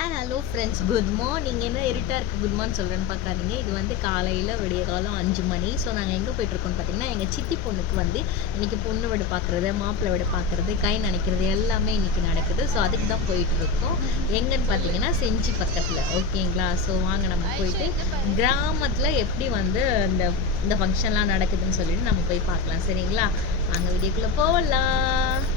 Hi hello friends, good morning. என்ன இருட்டாக இருக்குது குட் மார்னிங் சொல்கிறேன்னு பார்க்காதீங்க. இது வந்து காலையில் விடிய காலம் 5 மணி. ஸோ நாங்கள் எங்கே போய்ட்ருக்கோம்னு பார்த்தீங்கன்னா, எங்கள் சித்தி பொண்ணுக்கு வந்து இன்றைக்கி பொண்ணு வீடு பார்க்குறது, மாப்பிள்ளை வீடு பார்க்குறது, கை நினைக்கிறது எல்லாமே இன்றைக்கி நடக்குது. ஸோ அதுக்கு தான் போயிட்டுருக்கோம். எங்கன்னு பார்த்தீங்கன்னா செஞ்சி பக்கத்தில். ஓகேங்களா? ஸோ வாங்க நம்ம போயிட்டு கிராமத்தில் எப்படி வந்து இந்த ஃபங்க்ஷன்லாம் நடக்குதுன்னு சொல்லிட்டு நம்ம போய் பார்க்கலாம். சரிங்களா? வாங்க வீடியோக்குள்ளே போகலாம்.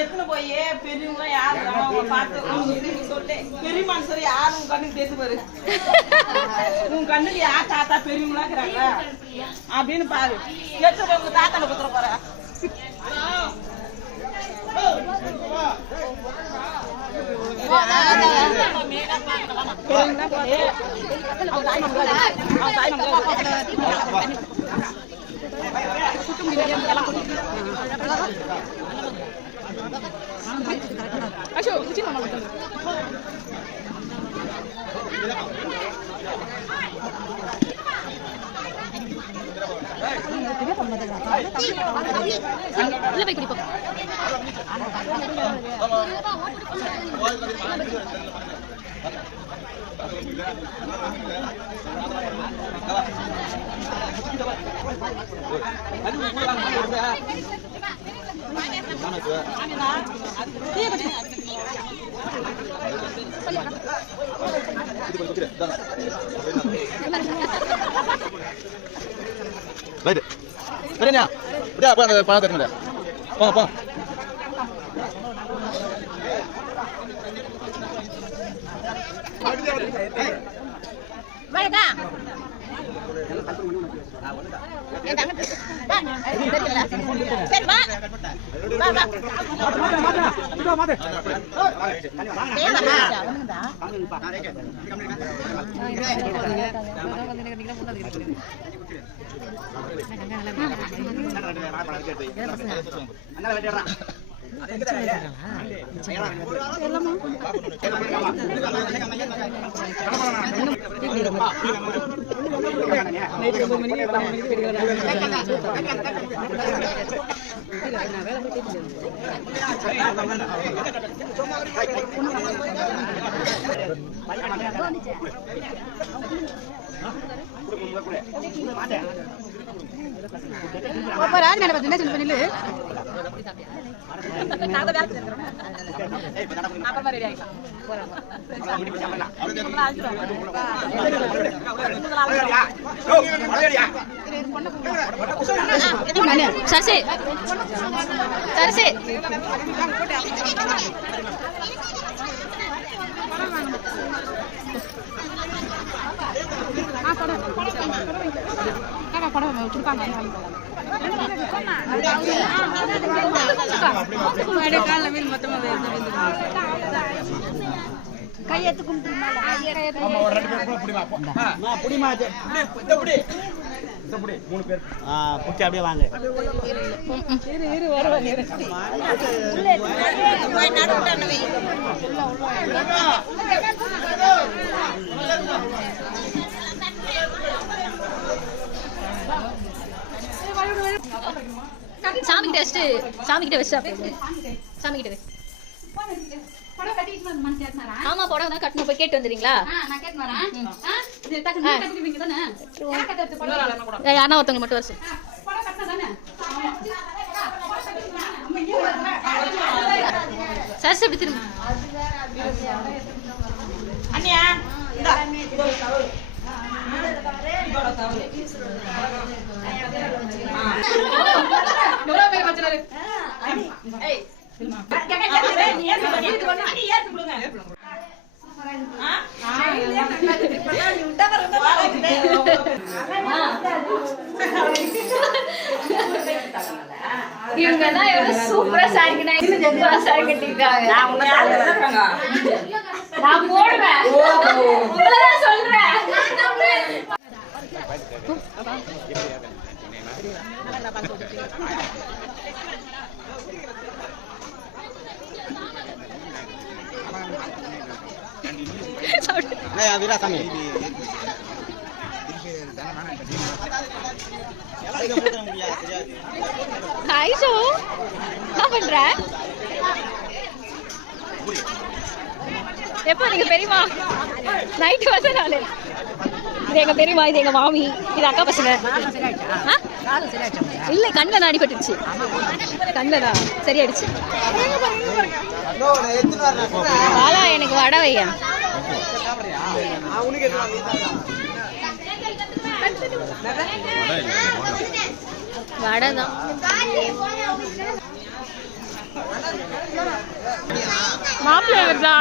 எத்தனை போய் பெரியவங்க யாரு பார்த்து சொல்லு, பெரிய மனுஷர் யாரு உன் கண்ணுக்கு தேத்து பாரு, உன் கண்ணுக்கு யார் தாத்தா பெரியவங்களா இருக்கிறாங்க அப்படின்னு பாரு. எத்தனை போய் உங்க தாத்தால குத்துற போற ரைட் சரிண்ணா அப்படியே அப்போ அந்த பணம் தருங்க. போங்க போங்க. கையெத்து கும்பிட்டு அப்படியே வாங்க. சாமி கிட்ட வச்சுட்டு சாமி கிட்ட வச்சு சாமி கிட்ட ஆமா புடவை தான் கட்டணும். போய் கேட்டு வந்துடுறீங்களா? யாரா ஒருத்தவங்க மட்டும் வருஷம் சார் எப்படி திரும்ப இதோட தவறு. இவங்கெல்லாம் எவ்வளவு சூப்பரா சாரி கட்டிருக்காங்க. நான் போடுவேன், உங்களதான் சொல்றேன். வீராசாமி ஐஷோ என்ன பண்ற? எப்போ நீங்க பெரியமா நைட்டு வந்து நானு இது எங்க பெரியமா, இது எங்க மாமி, இது அக்கா பசங்க. இல்ல கண்ணில் தான் அடிபட்டுருச்சு, கண்ணில் தான் சரியாயிடுச்சு. வாழா எனக்கு வடை வையா. வடை தான். மாப்பிள்ளை வருதா?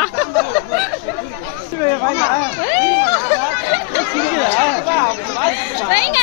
வைங்க.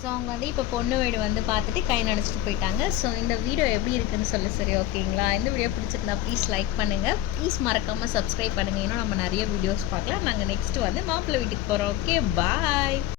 ஸோ அவங்க வந்து இப்போ பொண்ணு வீடு வந்து பார்த்துட்டு கை நடிச்சிட்டு போயிட்டாங்க. ஸோ இந்த வீடியோ எப்படி இருக்குன்னு சொல்லி சரி ஓகேங்களா? இந்த வீடியோ பிடிச்சிருந்தா ப்ளீஸ் லைக் பண்ணுங்கள், ப்ளீஸ் மறக்காமல் சப்ஸ்கிரைப் பண்ணுங்கள். இன்னும் நம்ம நிறைய வீடியோஸ் பார்க்கலாம். நாங்கள் நெக்ஸ்ட்டு வந்து மாப்பிள்ளை வீட்டுக்கு போகிறோம். Okay bye.